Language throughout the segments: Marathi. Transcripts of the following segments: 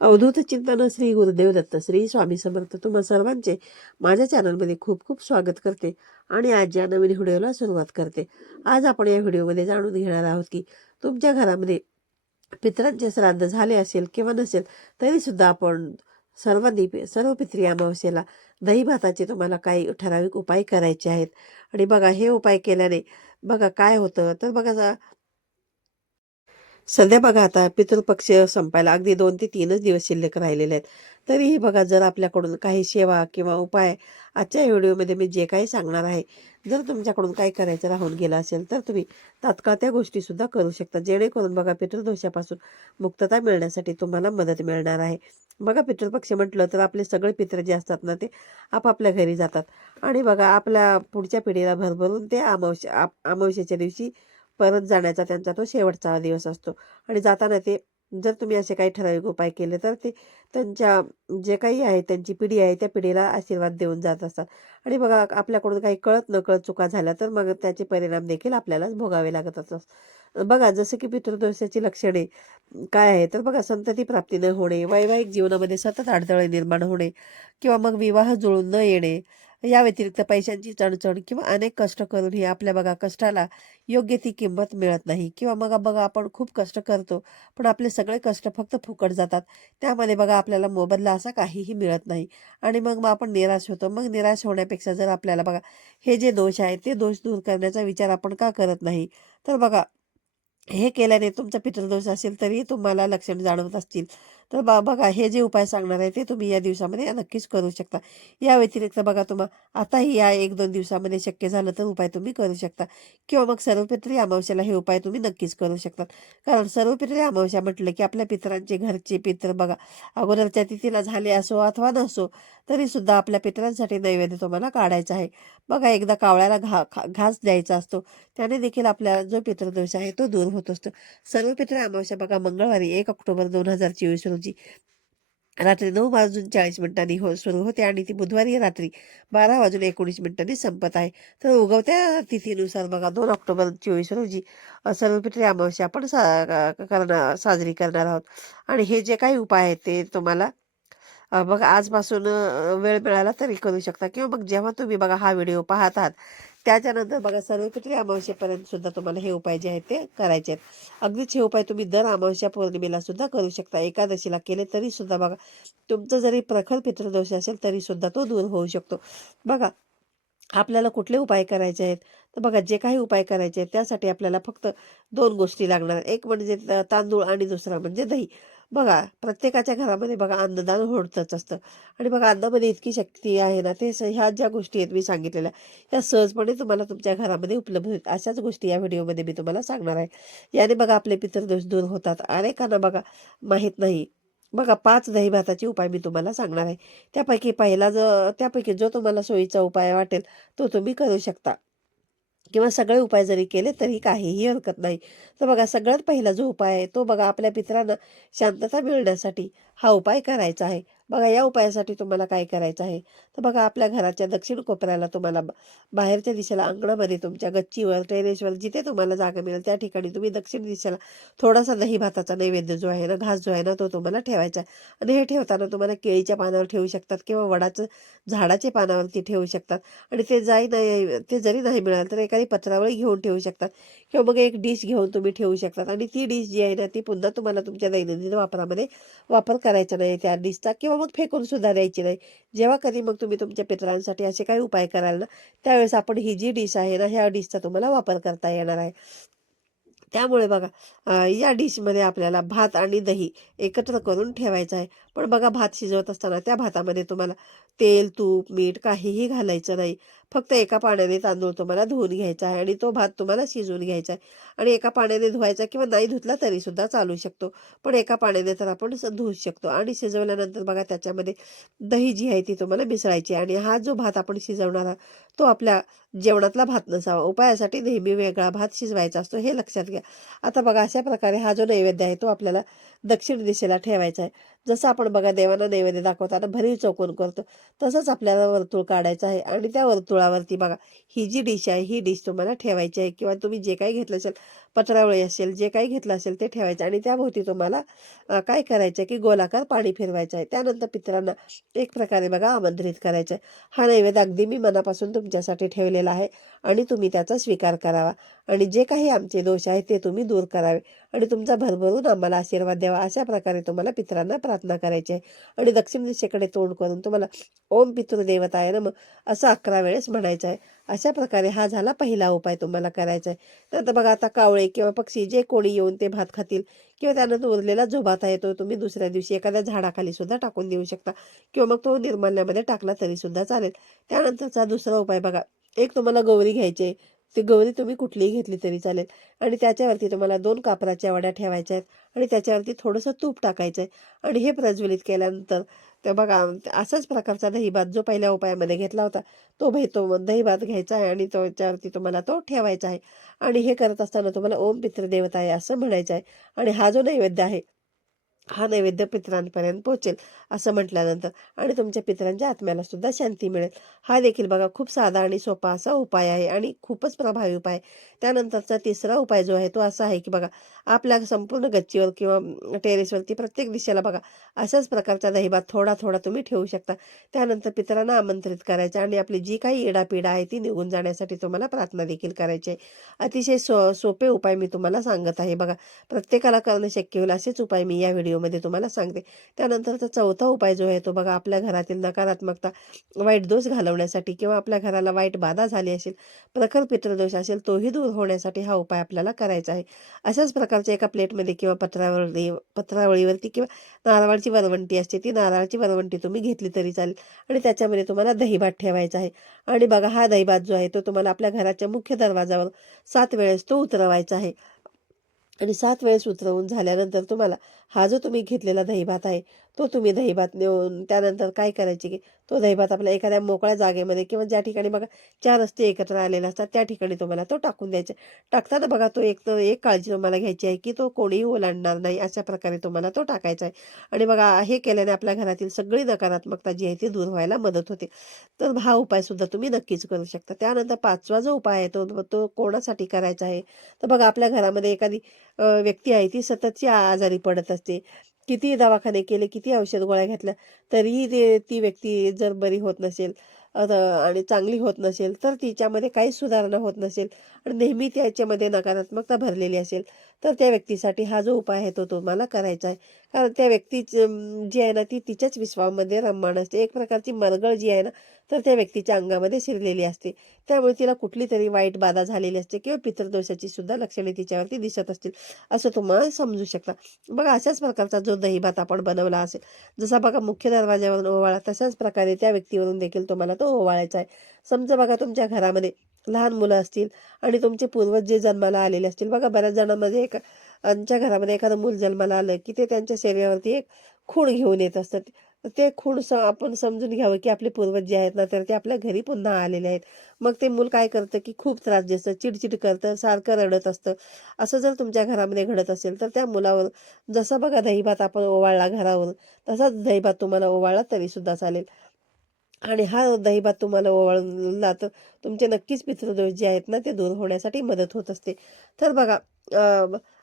अवधूत चिंतन श्री गुरुदेव दत्त श्री स्वामी समर्थ. तुम्हा सर्वांचे माझ्या चॅनलमध्ये खूप खूप स्वागत करते आणि आज या नवीन व्हिडिओला सुरुवात करते. आज आपण या व्हिडिओमध्ये जाणून घेणार आहोत की तुमच्या घरामध्ये पितरांचे श्राद्ध झाले असेल किंवा नसेल तरीसुद्धा आपण सर्वांनी पि- सर्व पित्री अमावस्येला दही भाताचे तुम्हाला काही ठराविक उपाय करायचे आहेत. आणि बघा हे उपाय केल्याने बघा काय होतं. तर बघा जा- सध्या बघा आता पितृपक्ष संपायला अगदी दोन ते तीनच दिवस शिल्लक राहिलेले आहेत. तरीही बघा जर आपल्याकडून काही सेवा किंवा उपाय आजच्या व्हिडिओमध्ये मी जे काही सांगणार आहे जर तुमच्याकडून काही करायचं राहून गेलं असेल तर तुम्ही तात्काळ त्या गोष्टीसुद्धा करू शकता. जेणेकरून बघा पितृदोषापासून मुक्तता मिळण्यासाठी तुम्हाला मदत मिळणार आहे. बघा पितृपक्ष म्हटलं तर आपले सगळे पित्र जे असतात ना ते आपापल्या घरी जातात. आणि बघा आपल्या पुढच्या पिढीला भरभरून ते अमावश्या आप- अमावश्याच्या दिवशी परत जाण्याचा त्यांचा तो शेवटचा दिवस असतो. आणि जाताना ते जर तुम्ही असे काही ठराविक उपाय केले तर ते त्यांच्या जे काही आहे त्यांची पिढी आहे त्या पिढीला आशीर्वाद देऊन जात असतात. आणि बघा आपल्याकडून काही कळत न चुका झाल्या तर मग त्याचे परिणाम देखील आपल्यालाच भोगावे लागत असतात. बघा जसं की पितृदोषाची लक्षणे काय आहे तर बघा संतती प्राप्ती न होणे वैवाहिक जीवनामध्ये सतत अडथळे निर्माण होणे किंवा मग विवाह जुळून न येणे या व्यतिरिक्त पैशांची चणचण किंवा अनेक कष्ट करूनही आपल्या बघा कष्टाला योग्य ती किंमत मिळत नाही. किंवा मग बघा आपण खूप कष्ट करतो पण आपले सगळे कष्ट फक्त फुकट जातात. त्यामध्ये बघा आपल्याला मोबदला असा काहीही मिळत नाही. आणि मग मग आपण निराश होतो. मग निराश होण्यापेक्षा जर आपल्याला बघा हे जे दोष आहेत ते दोष दूर करण्याचा विचार आपण का करत नाही? तर बघा हे केल्याने तुमचा पितृदोष असेल तरी तुम्हाला लक्षण जाणवत असतील. तर बा बघा हे जे उपाय सांगणार आहे ते तुम्ही या दिवसामध्ये नक्कीच करू शकता. या व्यतिरिक्त बघा तुम्हा आताही या एक दोन दिवसामध्ये शक्य झालं तर उपाय तुम्ही करू शकता. किंवा मग सर्वपित्री अमावस्याला हे उपाय तुम्ही नक्कीच करू शकता. कारण सर्वपित्री अमावस्या म्हटलं की आपल्या पितरांचे घरचे पित्र बघा अगोदरच्या तिथीला झाले असो अथवा नसो तरी सुद्धा आपल्या पितरांसाठी नैवेद्य तुम्हाला काढायचा आहे. बघा एकदा कावळ्याला घा खा- घास द्यायचा असतो त्याने देखील आपला जो पितृदोष आहे तो दूर होत असतो. सर्व पित्र अमावस्या बघा मंगळवारी एक ऑक्टोबर दोन हजार चोवीस रोजी रात्री नऊ वाजून चाळीस मिनिटांनी हो सुरू होते आणि ती बुधवारी रात्री बारा वाजून एकोणीस मिनिटांनी संपत आहे. तर उगवत्या तिथीनुसार बघा दोन ऑक्टोबर चोवीस रोजी सर्वपित्री अमावस्या आपण सा करणार साजरी करणार आहोत. आणि हे जे काही उपाय आहेत ते तुम्हाला बघा आजपासून वेळ मिळाला तरी करू शकता. किंवा मग जेव्हा तुम्ही बघा हा व्हिडिओ पाहत आहात त्याच्यानंतर बघा सर्वपित्री अमावस्येपर्यंत सुद्धा तुम्हाला हे उपाय जे आहेत ते करायचे आहेत अगदीच हे उपाय तुम्ही दर अमावस्या पौर्णिमेला सुद्धा करू शकता. एकादशीला केले तरी सुद्धा बघा तुमचं जरी प्रखर पितृदोष असेल तरी सुद्धा तो दूर होऊ शकतो. बघा आपल्याला कुठले उपाय करायचे आहेत? तर बघा जे काही उपाय करायचे आहेत त्यासाठी आपल्याला फक्त दोन गोष्टी लागणार एक म्हणजे तांदूळ आणि दुसरा म्हणजे दही. बघा प्रत्येकाच्या घरामध्ये बघा अन्नदान होतच असतं. आणि बघा अन्नामध्ये इतकी शक्ती आहे ना ते स- ह्या ज्या गोष्टी आहेत मी सांगितलेल्या ह्या सहजपणे तुम्हाला तुमच्या घरामध्ये उपलब्ध होईल. अशाच गोष्टी या व्हिडिओमध्ये मी तुम्हाला सांगणार आहे. याने बघा आपले पितृदोष दूर होतात. अनेकांना बघा माहीत नाही. बघा पाच दही भाताचे उपाय मी तुम्हाला सांगणार आहे. त्यापैकी पहिला जो त्यापैकी जो तुम्हाला सोयीचा उपाय वाटेल तो तुम्ही करू शकता. किंवा सगळे उपाय जरी केले तरी काहीही हरकत नाही. तर बघा सगळ्यात पहिला जो उपाय आहे तो बघा आपल्या मित्रांना शांतता मिळण्यासाठी. हा उपाय करायचा आहे. बघा या उपायासाठी तुम्हाला काय करायचं आहे? तर बघा आपल्या घराच्या दक्षिण कोपऱ्याला तुम्हाला ब- बाहेरच्या दिशेला अंगणामध्ये तुमच्या गच्चीवर टेरेसवर जिथे तुम्हाला जागा मिळेल त्या ठिकाणी तुम्ही दक्षिण दिशेला थोडासा दही भाताचा नैवेद्य जो आहे ना घास जो आहे ना तो तुम्हाला ठेवायचा आहे. आणि हे ठेवताना तुम्हाला केळीच्या पानावर ठेवू शकतात किंवा वडाचं झाडाच्या पानावरती ठेवू शकतात. आणि ते जाई नाही ते जरी नाही मिळालं तर एखादी पत्रावळ घेऊन ठेवू शकतात. किंवा मग एक डिश घेऊन तुम्ही ठेवू शकतात. आणि ती डिश जी आहे ना ती पुन्हा तुम्हाला तुमच्या दैनंदिन वापरामध्ये वापर करायचं नाही त्या डिशचा किंवा मग फेकून सुद्धा द्यायची नाही. जेव्हा कधी मग तुम्ही तुमच्या पितरांसाठी असे काही उपाय कराल ना त्यावेळेस आपण ही जी डिश आहे ना ह्या डिशचा तुम्हाला वापर करता येणार आहे. त्यामुळे बघा या डिशमध्ये आपल्याला भात आणि दही एकत्र करून ठेवायचं आहे. पण बघा भात शिजवत असताना त्या भातामध्ये तुम्हाला तेल तूप मीठ काहीही घालायचं नाही. फक्त एका पाण्याने तांदूळ तुम्हाला धुवून घ्यायचा आहे आणि तो भात तुम्हाला शिजवून घ्यायचा आहे. आणि एका पाण्याने धुवायचा किंवा नाही धुतला तरी सुद्धा चालू शकतो. पण एका पाण्याने तर आपण धुवू शकतो. आणि शिजवल्यानंतर बघा त्याच्यामध्ये दही जी आहे ती तुम्हाला मिसळायची आहे. आणि हा जो भात आपण शिजवणार तो आपल्या जेवणातला भात नसावा. उपायासाठी नेहमी वेगळा भात शिजवायचा असतो हे लक्षात घ्या. आता बघा अशा प्रकारे हा जो नैवेद्य आहे तो आपल्याला दक्षिण दिशेला ठेवायचा आहे. जसं आपण बघा देवाला नैवेद्य दाखवताना भरीव चौकोन करतो तसंच आपल्याला वर्तुळ काढायचं आहे. आणि त्या वर्तुळावरती बघा ही जी डिश आहे ही डिश तुम्हाला ठेवायची आहे. किंवा तुम्ही जे काही घेतलं असेल पत्रावळी असेल जे काही घेतलं असेल ते ठेवायचं. आणि त्याभोवती तुम्हाला काय करायचं की गोलाकार पाणी फिरवायचं आहे. त्यानंतर पितरांना एक प्रकारे बघा आमंत्रित करायचं आहे. हा नैवेद्य अगदी मी मनापासून तुमच्यासाठी ठेवलेला आहे. आणि तुम्ही त्याचा स्वीकार करावा. आणि जे काही आमचे दोष आहेत ते तुम्ही दूर करावे. आणि तुमचा भरभरून आम्हाला आशीर्वाद द्यावा अशा प्रकारे तुम्हाला पितरांना प्रार्थना करायची आहे. आणि दक्षिण दिशेकडे तोंड करून तुम्हाला ओम पितृदेवताय नम असं अकरा वेळेस म्हणायचं आहे. अशा प्रकारे हा झाला पहिला उपाय तुम्हाला करायचा आहे. नंतर बघा आता कावळे किंवा पक्षी जे कोणी येऊन ते भात खातील किंवा त्यानंतर उरलेला जो भात आहे तो तुम्ही दुसऱ्या दिवशी एखाद्या झाडाखाली सुद्धा टाकून देऊ शकता. किंवा मग तो निर्माल्यामध्ये टाकला तरी सुद्धा चालेल. त्यानंतरचा दुसरा उपाय बघा एक तुम्हाला गौरी घ्यायची आहे. ती गौरी तुम्ही कुठलीही घेतली तरी चालेल. आणि त्याच्यावरती तुम्हाला दोन कापराच्या वड्या ठेवायच्या आहेत. आणि त्याच्यावरती थोडंसं तूप टाकायचं आहे आणि हे प्रज्वलित केल्यानंतर ते बघा असाच प्रकारचा दहीभात जो पहिल्या उपायामध्ये घेतला होता तो भाई तो दहीभात घ्यायचा आहे आणि तो त्याच्यावरती तुम्हाला तो ठेवायचा आहे. आणि हे करत असताना तुम्हाला ओम पितृदेवता आहे असं म्हणायचं आहे. आणि हा जो नैवेद्य आहे हा नैवेद्य पितरांपर्यंत पोहोचेल असं म्हटल्यानंतर आणि तुमच्या पितरांच्या आत्म्याला सुद्धा शांती मिळेल. हा देखील बघा खूप साधा आणि सोपा असा उपाय आहे आणि खूपच प्रभावी उपाय आहे. त्यानंतरचा तिसरा उपाय जो आहे तो असा आहे की बघा आपल्या संपूर्ण गच्चीवर किंवा टेरेसवरती प्रत्येक दिशेला बघा अशाच प्रकारचा दहीभात थोडा थोडा तुम्ही ठेवू शकता. त्यानंतर पितरांना आमंत्रित करायचं आणि आपली जी काही इडापिडा आहे ती निघून जाण्यासाठी तुम्हाला प्रार्थना देखील करायची आहे. अतिशय सो सोपे उपाय मी तुम्हाला सांगत आहे बघा. प्रत्येकाला करणं शक्य होईल असेच उपाय मी या व्हिडिओमध्ये तुम्हाला सांगते. त्यानंतरचा चौथा उपाय जो आहे तो बघा आपल्या घरातील नकारात्मकता वाईट दोष घालवण्यासाठी किंवा आपल्या घराला वाईट बाधा झाली असेल प्रखर पितृदोष असेल तोही दूर होण्यासाठी हा उपाय आपल्याला करायचा आहे. अशाच प्रकारच्या एका प्लेटमध्ये किंवा पत्रावळी पत्रावळीवरती किंवा नारळाची वरवंटी असते ती नारळाची वरवंटी तुम्ही घेतली तरी चालेल आणि त्याच्यामध्ये तुम्हाला दहीभात ठेवायचा आहे. आणि बघा हा दहीभात जो आहे तो तुम्हाला आपल्या घराच्या मुख्य दरवाजावर सात वेळेस तो उतरवायचा आहे. आणि सात वेळेस उतरवून झाल्यानंतर तुम्हाला हा जो तुम्ही घेतलेला दहीभात आहे तो तुम्ही दहीभात नेऊन त्यानंतर काय करायचे की तो दहीभात आपल्या एखाद्या मोकळ्या जागेमध्ये किंवा ज्या ठिकाणी बघा चार रस्ते एकत्र आलेले असतात त्या ठिकाणी तुम्हाला तो टाकून द्यायचा. टाकताना बघा तो एक तर एक काळजी तुम्हाला घ्यायची आहे की तो कोणीही ओलांडणार नाही अशा प्रकारे तुम्हाला तो टाकायचा आहे. आणि बघा हे केल्याने आपल्या घरातील सगळी नकारात्मकता जी आहे ती दूर व्हायला मदत होते. तर हा उपाय सुद्धा तुम्ही नक्कीच करू शकता. त्यानंतर पाचवा जो उपाय आहे तो तो कोणासाठी करायचा आहे? तर बघा आपल्या घरामध्ये एखादी व्यक्ती आहे ती सततची आजारी पडत असते. किती दवाखाने केले किती औषध गोळ्या घेतल्या तरीही ते ती व्यक्ती जर बरी होत नसेल आणि चांगली होत नसेल तर तिच्यामध्ये काहीच सुधारणा होत नसेल आणि नेहमी त्याच्यामध्ये नकारात्मकता भरलेली असेल तर त्या व्यक्तीसाठी हा जो उपाय आहे तो तुम्हाला करायचा आहे. कारण त्या व्यक्ती जी आहे ना ती तिच्याच विश्वामध्ये रममाण असते. एक प्रकारची मरगळ जी आहे ना तर त्या व्यक्तीच्या अंगामध्ये शिरलेली असते. त्यामुळे तिला कुठली तरी वाईट बाधा झालेली असते किंवा पितृदोषाची सुद्धा लक्षणे तिच्यावरती दिसत असतील असं तुम्हाला समजू शकता. बघा अशाच प्रकारचा जो दहीभात आपण बनवला असेल जसा बघा मुख्य दरवाज्यावरून ओवाळा तशाच प्रकारे त्या व्यक्तीवरून देखील तुम्हाला तो ओवाळायचा आहे. समजा बघा तुमच्या घरामध्ये लहान मुलं असतील आणि तुमचे पूर्वज जे जन्माला आलेले असतील बघा बऱ्याच जणांमध्ये एक आमच्या घरामध्ये एखादं मूल जन्माला आलं की ते त्यांच्या शरीरावरती एक खूण घेऊन येत असतात. ते खूण स आपण समजून घ्यावं की आपले पूर्वज जे आहेत ना तर ते आपल्या घरी पुन्हा आलेले आहेत. मग ते मूल काय करतं की खूप त्रास देतं चिडचिड करतं सारखं रडत असतं. असं जर तुमच्या घरामध्ये घडत असेल तर त्या मुलावर जसा बघा दहीभात आपण ओवाळला घरावर तसाच दहीभात तुम्हाला ओवाळला तरी सुद्धा चालेल. आणि हा दहीभात तुम्हाला ओवाळला तर तुमचे नक्कीच पितृदोष जे आहेत ना ते दूर होण्यासाठी मदत होत असते. तर बघा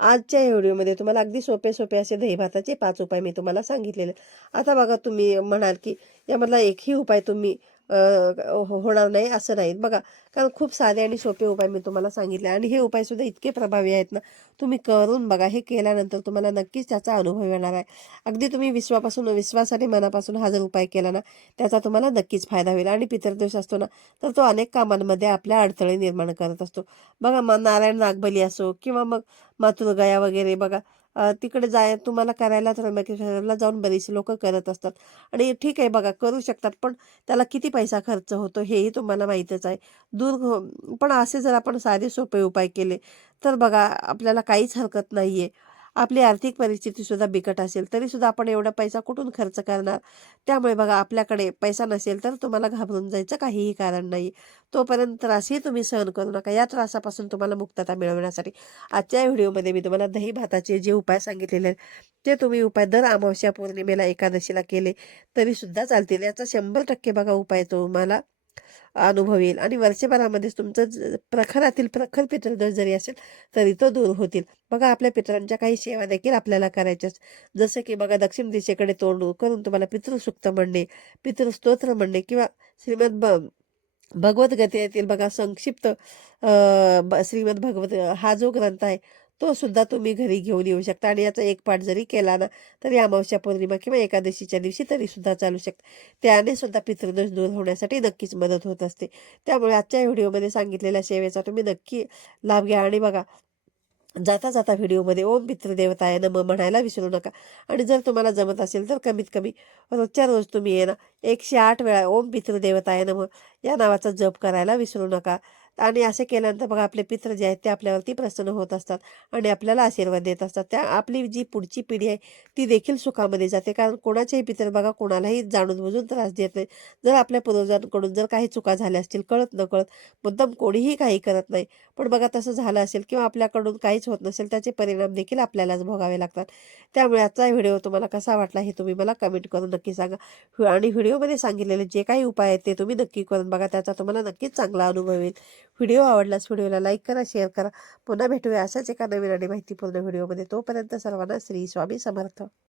आजच्या या व्हिडिओमध्ये तुम्हाला अगदी सोपे सोपे असे दहीभाताचे पाच उपाय मी तुम्हाला सांगितलेले. आता बघा तुम्ही म्हणाल की यामधला एकही उपाय तुम्ही हो, होणार नाही असं नाही बघा कारण खूप साधे आणि सोपे उपाय मी तुम्हाला सांगितले आणि हे उपाय सुद्धा इतके प्रभावी आहेत ना तुम्ही करून बघा हे केल्यानंतर तुम्हाला नक्कीच त्याचा अनुभव येणार आहे. अगदी तुम्ही विश्वापासून विश्वासाने मनापासून हा जर उपाय केला ना त्याचा तुम्हाला नक्कीच फायदा होईल. आणि पितृदोष असतो ना तर तो अनेक कामांमध्ये आपल्या अडथळे निर्माण करत असतो. बघा मग नारायण नागबली असो किंवा मग मातृगया वगैरे बघा तिकडे जाय तुम्हाला करायला त्र्यंबकेश्वरला जाऊन बरीचशी लोक करत असतात. आणि ठीक आहे बघा करू शकतात पण त्याला किती पैसा खर्च होतो हेही तुम्हाला माहीतच आहे. दूर हो- पण असे जर आपण साधे सोपे उपाय केले तर बघा आपल्याला काहीच हरकत नाही आहे आपली आर्थिक परिस्थितीसुद्धा बिकट असेल तरीसुद्धा आपण एवढा पैसा कुठून खर्च करणार? त्यामुळे बघा आपल्याकडे पैसा नसेल तर तुम्हाला घाबरून जायचं काहीही कारण नाही. तोपर्यंत त्रासही तुम्ही सहन करू नका. या त्रासापासून तुम्हाला मुक्तता मिळवण्यासाठी आजच्या व्हिडिओमध्ये मी तुम्हाला दही भाताचे जे उपाय सांगितलेले आहेत ते तुम्ही उपाय दर अमावस्या पौर्णिमेला एकादशीला केले तरीसुद्धा चालतील. याचा शंभर टक्के बघा उपाय तुम्हाला अनुभव येईल आणि वर्षभरामध्येच तुमचं ज- प्रखरातील प्रखर पितृदोष जरी असेल तरी तो दूर होतील. बघा आपल्या पितरांच्या काही सेवा देखील आपल्याला करायच्याच. जसं की बघा दक्षिण दिशेकडे तोंड करून तुम्हाला पितृसुक्त म्हणणे पितृस्तोत्र म्हणणे किंवा श्रीमद ब भगवद्गीतेतील बघा संक्षिप्त ब- श्रीमद भगवत हा जो ग्रंथ आहे तो सुद्धा तुम्ही घरी घेऊन येऊ शकता आणि याचा एक पाठ जरी केला ना तरी अमावस्या पौर्णिमा किंवा एकादशीच्या दिवशी तरी सुद्धा चालू शकता. त्याने सुद्धा पितृदोष दूर होण्यासाठी नक्कीच मदत होत असते. त्यामुळे आजच्या व्हिडिओमध्ये सांगितलेल्या सेवेचा तुम्ही नक्की लाभ घ्या आणि बघा जाता जाता व्हिडिओमध्ये ओम पितृदेवताय नम म्हणायला विसरू नका. आणि जर तुम्हाला जमत असेल तर कमीत कमी रोजच्या रोज तुम्ही ये ना एकशे आठ वेळा ओम पितृदेवताय नम या नावाचा जप करायला विसरू नका. आणि असे केल्यानंतर बघा आपले पित्र जे आहेत ते आपल्यावरती प्रसन्न होत असतात आणि आपल्याला आशीर्वाद देत असतात. त्या आपली जी पुढची पिढी आहे ती देखील सुखामध्ये जाते. कारण कोणाचेही पित्र बघा कोणालाही जाणून बुजून त्रास देत नाही. जर आपल्या पूर्वजांकडून जर काही चुका झाल्या असतील कळत न कळत मुद्दाम कोणीही काही करत नाही. पण बघा तसं झालं असेल किंवा आपल्याकडून काहीच होत नसेल त्याचे परिणाम देखील आपल्यालाच भोगावे लागतात. त्यामुळे आजचा व्हिडिओ तुम्हाला कसा वाटला हे तुम्ही मला कमेंट करून नक्की सांगा. आणि व्हिडिओमध्ये सांगितलेले जे काही उपाय आहेत ते तुम्ही नक्की करून बघा. त्याचा तुम्हाला नक्कीच चांगला अनुभव येईल. व्हिडिओ आवडलास व्हिडिओला लाईक करा शेअर करा. पुन्हा भेटूया अशाच एका नवीन आणि माहितीपूर्ण व्हिडिओमध्ये. तोपर्यंत सर्वांना श्री स्वामी समर्थ.